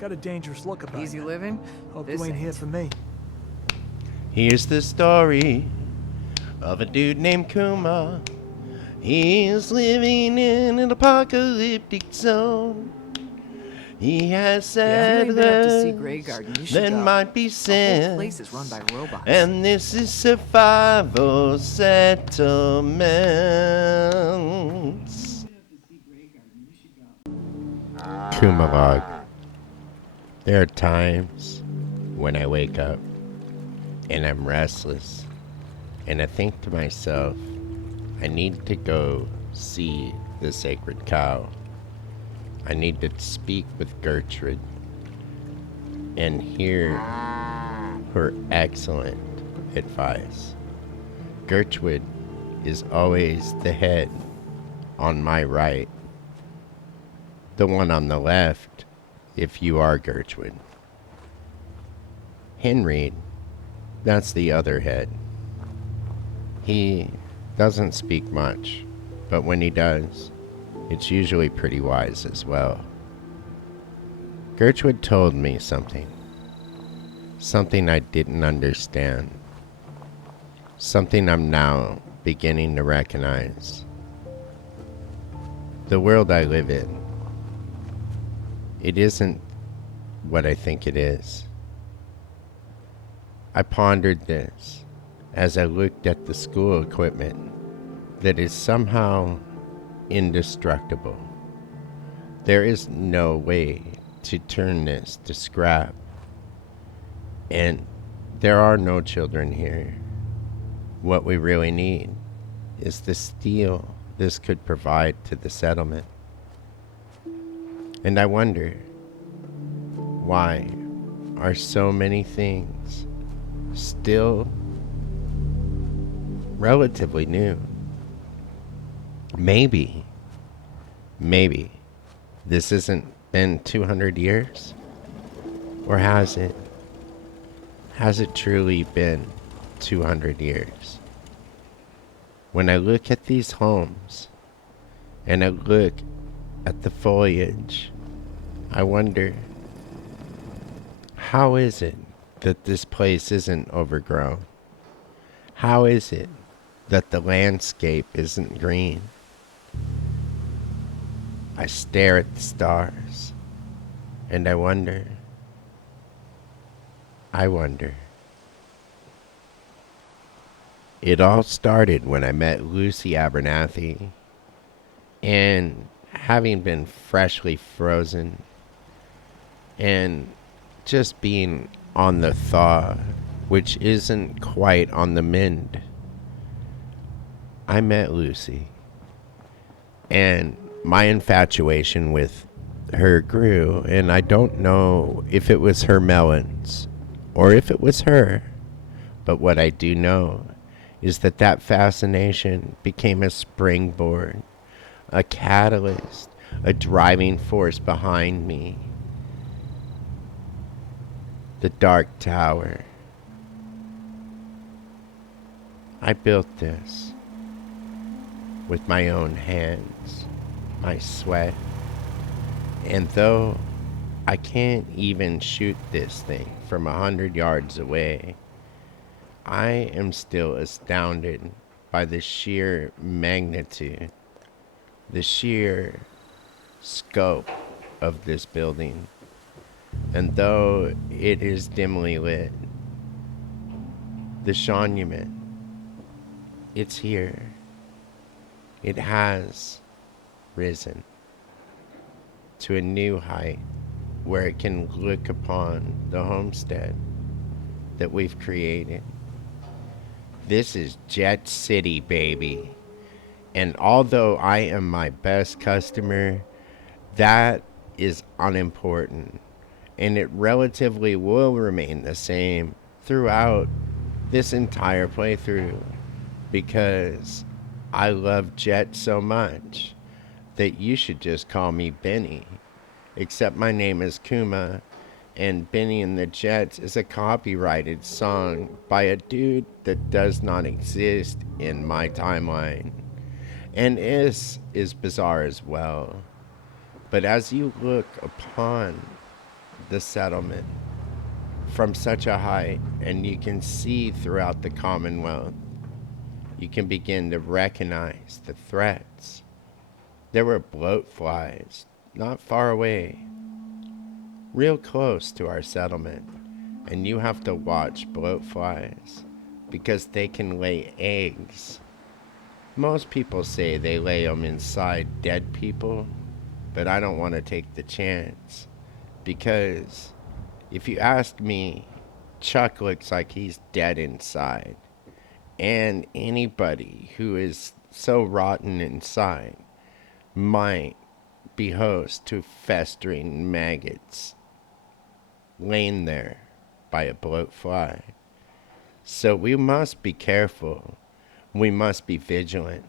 Got a dangerous look about Easy you. living? Hope This you ain't here ain't. for me. Here's the story of a dude named Kuma. He's living in an apocalyptic zone. He has If you ain't been up to see Grey settlers Garden, you should that go. might be The whole sent. place is run by robots. And this is survival settlements. Kuma log. There are times when I wake up and I'm restless, and I think to myself, I need to go see the sacred cow. I need to speak with Gertrude and hear her excellent advice. Gertrude is always the head on my right, the one on the left, if you are Gertrude. Henry, that's the other head. He doesn't speak much, but when he does, it's usually pretty wise as well. Gertrude told me something I didn't understand, something I'm now beginning to recognize. The world I live in, it isn't what I think it is. I pondered this as I looked at the school equipment that is somehow indestructible. There is no way to turn this to scrap, and there are no children here. What we really need is the steel this could provide to the settlement. And I wonder, why are so many things still relatively new? Maybe this hasn't been 200 years? Or has it? Has it truly been 200 years? When I look at these homes and I look at the foliage, I wonder, how is it that this place isn't overgrown? How is it that the landscape isn't green? I stare at the stars and I wonder. It all started when I met Lucy Abernathy, and having been freshly frozen and just being on the thaw, which isn't quite on the mend, I met Lucy, and my infatuation with her grew, and I don't know if it was her melons or if it was her, but what I do know is that fascination became a springboard, a catalyst, a driving force behind me. The Dark Tower. I built this with my own hands, my sweat, and though I can't even shoot this thing from 100 yards away, I am still astounded by the sheer magnitude, the sheer scope of this building. And though it is dimly lit, the monument, it's here. It has risen to a new height where it can look upon the homestead that we've created. This is Jet City, baby. And although I am my best customer, that is unimportant. And it relatively will remain the same throughout this entire playthrough, because I love Jet so much that you should just call me Benny. Except my name is Kuma, and Benny and the Jets is a copyrighted song by a dude that does not exist in my timeline. And is bizarre as well. But as you look upon the settlement from such a height, and you can see throughout the Commonwealth. You can begin to recognize the threats. There were bloatflies not far away, real close to our settlement, and you have to watch bloatflies because they can lay eggs. Most people say they lay them inside dead people, but I don't want to take the chance because if you ask me, Chuck looks like he's dead inside. And anybody who is so rotten inside might be host to festering maggots laying there by a bloatfly. So we must be careful. We must be vigilant.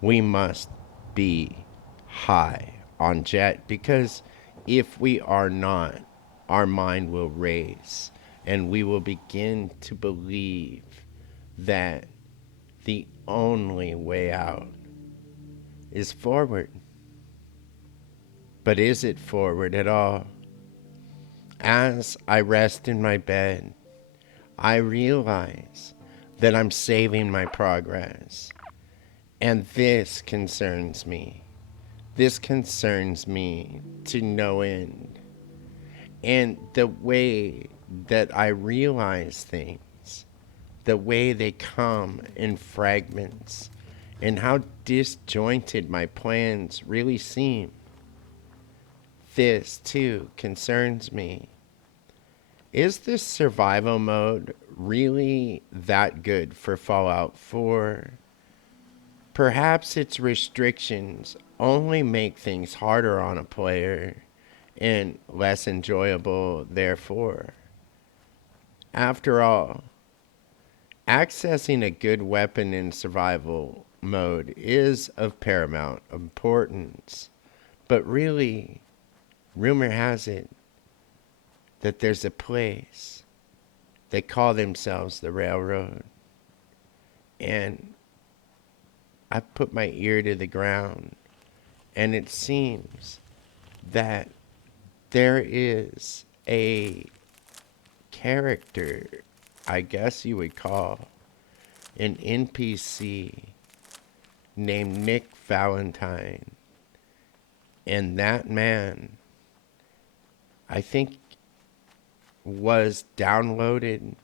We must be high on jet because if we are not, our mind will race and we will begin to believe that the only way out is forward. But is it forward at all? As I rest in my bed, I realize that I'm saving my progress. And this concerns me. This concerns me to no end. And the way that I realize things, the way they come in fragments, and how disjointed my plans really seem. This, too, concerns me. Is this survival mode really that good for Fallout 4? Perhaps its restrictions only make things harder on a player and less enjoyable, therefore. After all, accessing a good weapon in survival mode is of paramount importance, but really, rumor has it that there's a place they call themselves the Railroad, and I put my ear to the ground, and it seems that there is a character, I guess you would call an NPC named Nick Valentine, and that man, I think, was downloaded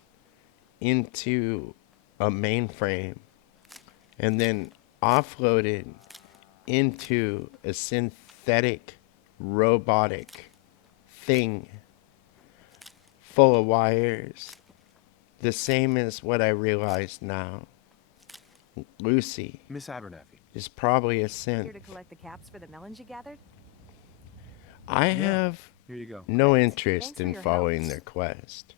into a mainframe and then offloaded into a synthetic robotic thing full of wires, the same as what I realize now. Lucy Miss Abernathy. is probably a Here synth. to collect the caps for the melons you gathered? I have Here you go. no Thanks. interest Thanks for in your following help. their quest.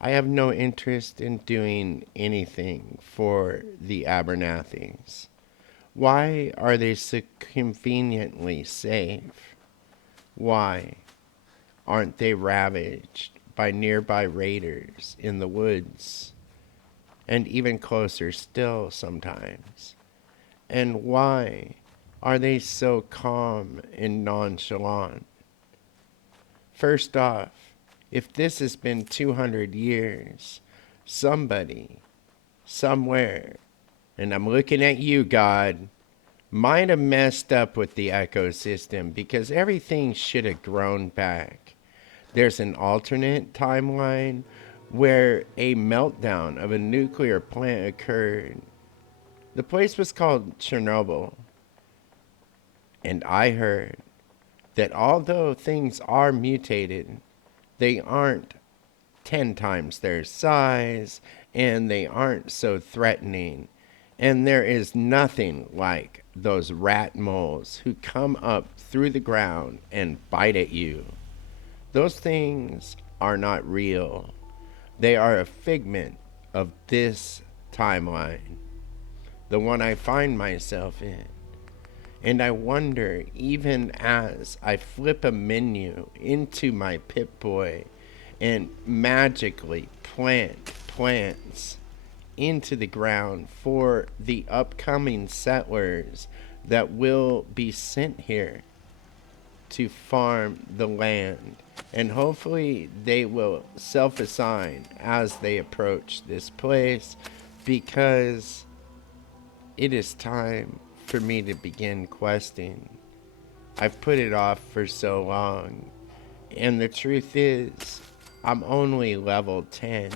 I have no interest in doing anything for the Abernathys. Why are they so conveniently safe? Why aren't they ravaged by nearby raiders in the woods? And even closer still sometimes. And why are they so calm and nonchalant? First off, if this has been 200 years, somebody, somewhere, and I'm looking at you, God, might have messed up with the ecosystem because everything should have grown back. There's an alternate timeline where a meltdown of a nuclear plant occurred. The place was called Chernobyl. And I heard that although things are mutated, they aren't 10 times their size, and they aren't so threatening. And there is nothing like those rat moles who come up through the ground and bite at you. Those things are not real. They are a figment of this timeline, the one I find myself in. And I wonder, even as I flip a menu into my Pip-Boy and magically plant plants into the ground for the upcoming settlers that will be sent here to farm the land And hopefully they will self-assign as they approach this place, because it is time for me to begin questing. I've put it off for so long, and the truth is, I'm only level 10.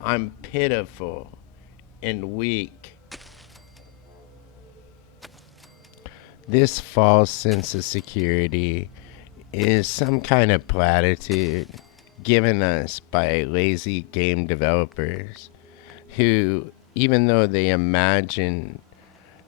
I'm pitiful and weak. This false sense of security is some kind of platitude given us by lazy game developers who, even though they imagine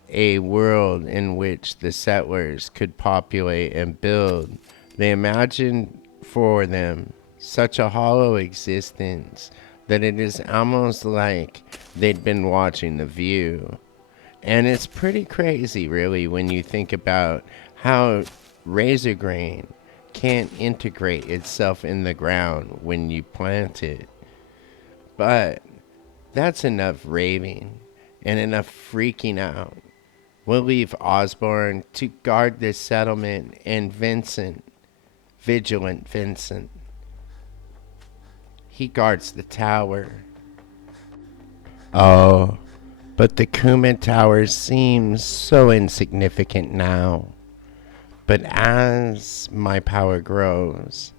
a world in which the settlers could populate and build, they imagine for them such a hollow existence that it is almost like they'd been watching The View. And it's pretty crazy, really, when you think about how razor grain can't integrate itself in the ground when you plant it. But that's enough raving and enough freaking out. We'll leave Osborne to guard this settlement, and Vincent, vigilant Vincent, he guards the tower. Oh, but the Kuma Tower seems so insignificant now. But as my power grows,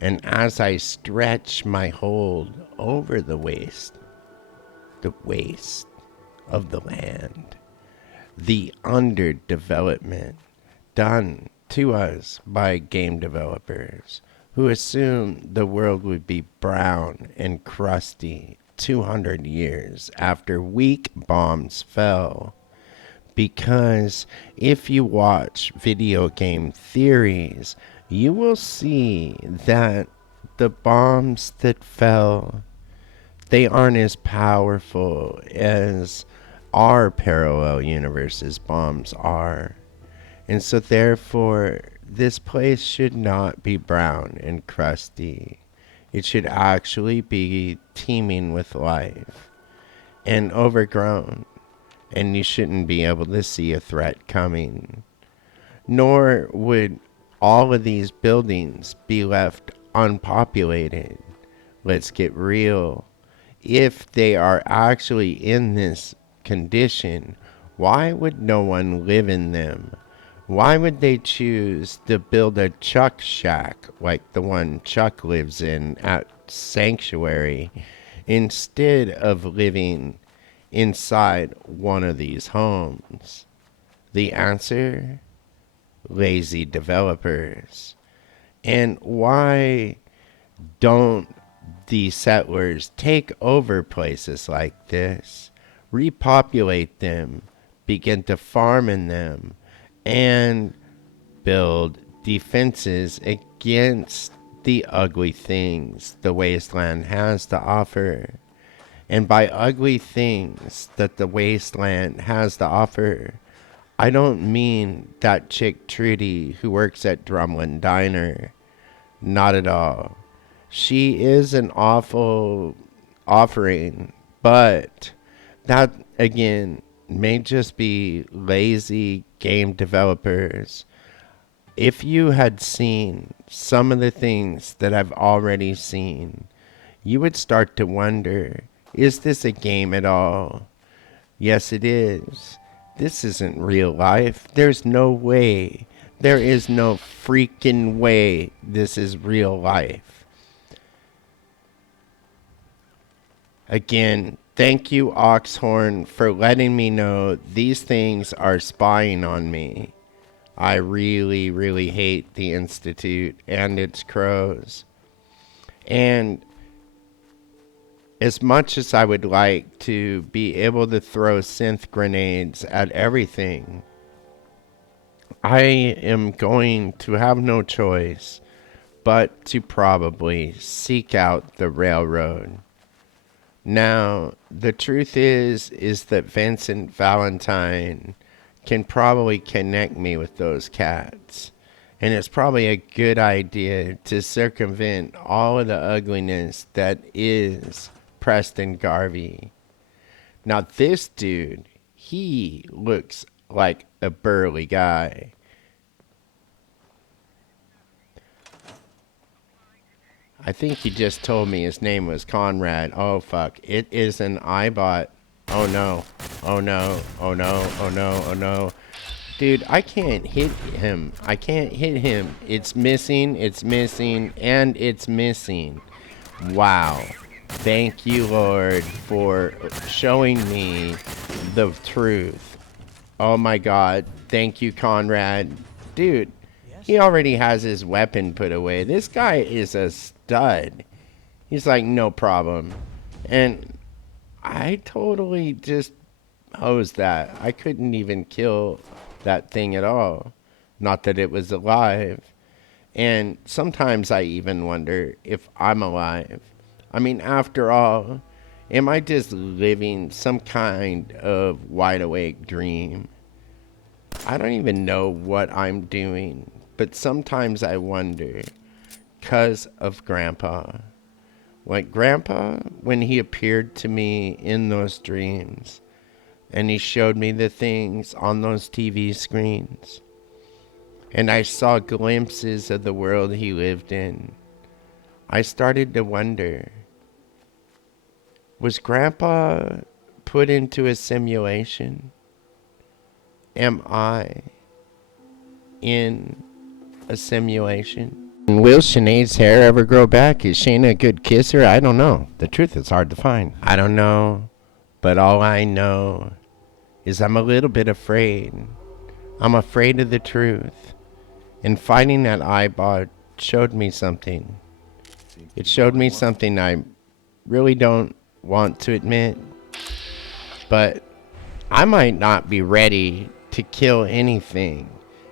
and as I stretch my hold over the waste of the land, the underdevelopment done to us by game developers who assumed the world would be brown and crusty 200 years after weak bombs fell. Because if you watch video game theories, you will see that the bombs that fell, they aren't as powerful as our parallel universe's bombs are. And so therefore, this place should not be brown and crusty. It should actually be teeming with life and overgrown, and you shouldn't be able to see a threat coming. Nor would all of these buildings be left unpopulated. Let's get real. If they are actually in this condition, why would no one live in them? Why would they choose to build a Chuck shack like the one Chuck lives in at Sanctuary instead of living inside one of these homes? The answer? Lazy developers. And why don't the settlers take over places like this, repopulate them, begin to farm in them, and build defenses against the ugly things the wasteland has to offer? And by ugly things that the wasteland has to offer, I don't mean that chick Trudy who works at Drumlin Diner. Not at all. She is an awful offering, but that, again, may just be lazy game developers. If you had seen some of the things that I've already seen, you would start to wonder, is this a game at all? Yes, it is. This isn't real life. There's no way. There is no freaking way this is real life. Again, thank you, Oxhorn, for letting me know these things are spying on me. I really, really hate the Institute and its crows. And as much as I would like to be able to throw synth grenades at everything, I am going to have no choice but to probably seek out the railroad. Now, the truth is that Vincent Valentine can probably connect me with those cats. And it's probably a good idea to circumvent all of the ugliness that is Preston Garvey. Now, this dude, he looks like a burly guy. I think he just told me his name was Conrad. Oh, fuck. It is an iBot. Oh, no. Oh, no. Oh, no. Oh, no. Oh, no. Dude, I can't hit him. I can't hit him. It's missing, and it's missing. Wow. Thank you, Lord, for showing me the truth. Oh, my God. Thank you, Conrad. Dude. He already has his weapon put away. This guy is a stud. He's like, no problem. And I totally just hosed that. I couldn't even kill that thing at all. Not that it was alive. And sometimes I even wonder if I'm alive. I mean, after all, am I just living some kind of wide awake dream? I don't even know what I'm doing. But sometimes I wonder, 'cause of Grandpa. Like Grandpa, when he appeared to me in those dreams, and he showed me the things on those TV screens, and I saw glimpses of the world he lived in, I started to wonder, was Grandpa put into a simulation? Am I in a simulation? Will Sinead's hair ever grow back? Is Shayna a good kisser? I don't know. The truth is hard to find. I don't know. But all I know is I'm a little bit afraid. I'm afraid of the truth. And fighting that iBot showed me something. It showed me something I really don't want to admit. But I might not be ready to kill anything.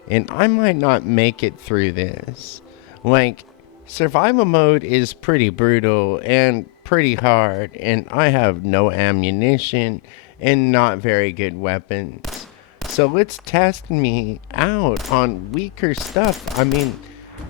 And I might not make it through this. Like, survival mode is pretty brutal and pretty hard. And I have no ammunition and not very good weapons. So let's test me out on weaker stuff. I mean,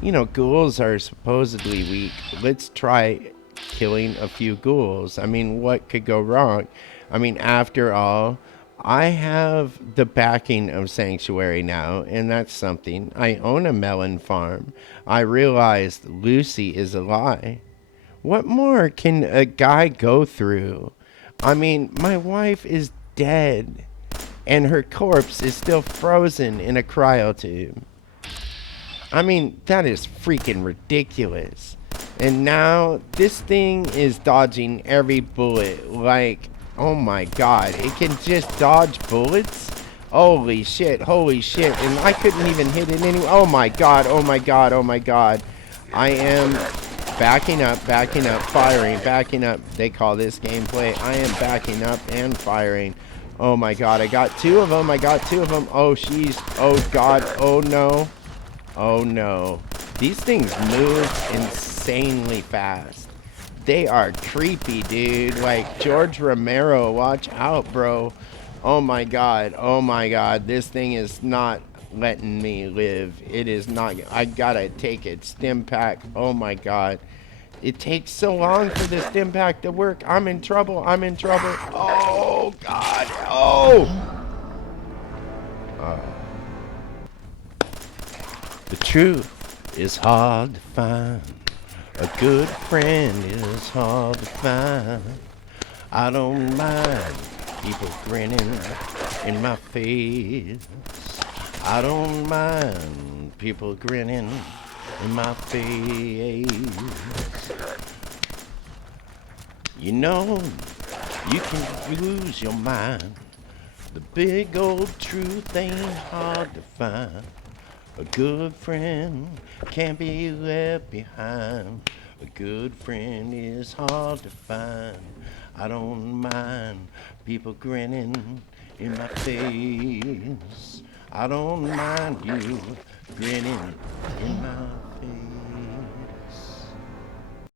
you know, ghouls are supposedly weak. Let's try killing a few ghouls. I mean, what could go wrong? I mean, after all, I have the backing of Sanctuary now, and that's something. I own a melon farm. I realized Lucy is a lie. What more can a guy go through? I mean, my wife is dead, and her corpse is still frozen in a cryotube. I mean, that is freaking ridiculous. And now, this thing is dodging every bullet like... Oh my god, it can just dodge bullets? Holy shit, and I couldn't even hit it anyway. Oh my god, oh my god, oh my god. I am backing up, firing, backing up. They call this gameplay. I am backing up and firing. Oh my god, I got two of them, Oh sheesh, oh god, oh no. Oh no. These things move insanely fast. They are creepy, dude. Like George Romero, watch out, bro. Oh my god, this thing is not letting me live. It is not. I gotta take it. Stim pack. Oh my god. It takes so long for the stim pack to work. I'm in trouble. Oh god. Oh. The truth is hard to find. A good friend is hard to find. I don't mind people grinning in my face. I don't mind people grinning in my face. You know, you can lose your mind. The big old truth ain't hard to find. A good friend can't be left behind. A good friend is hard to find. I don't mind people grinning in my face. I don't mind you grinning in my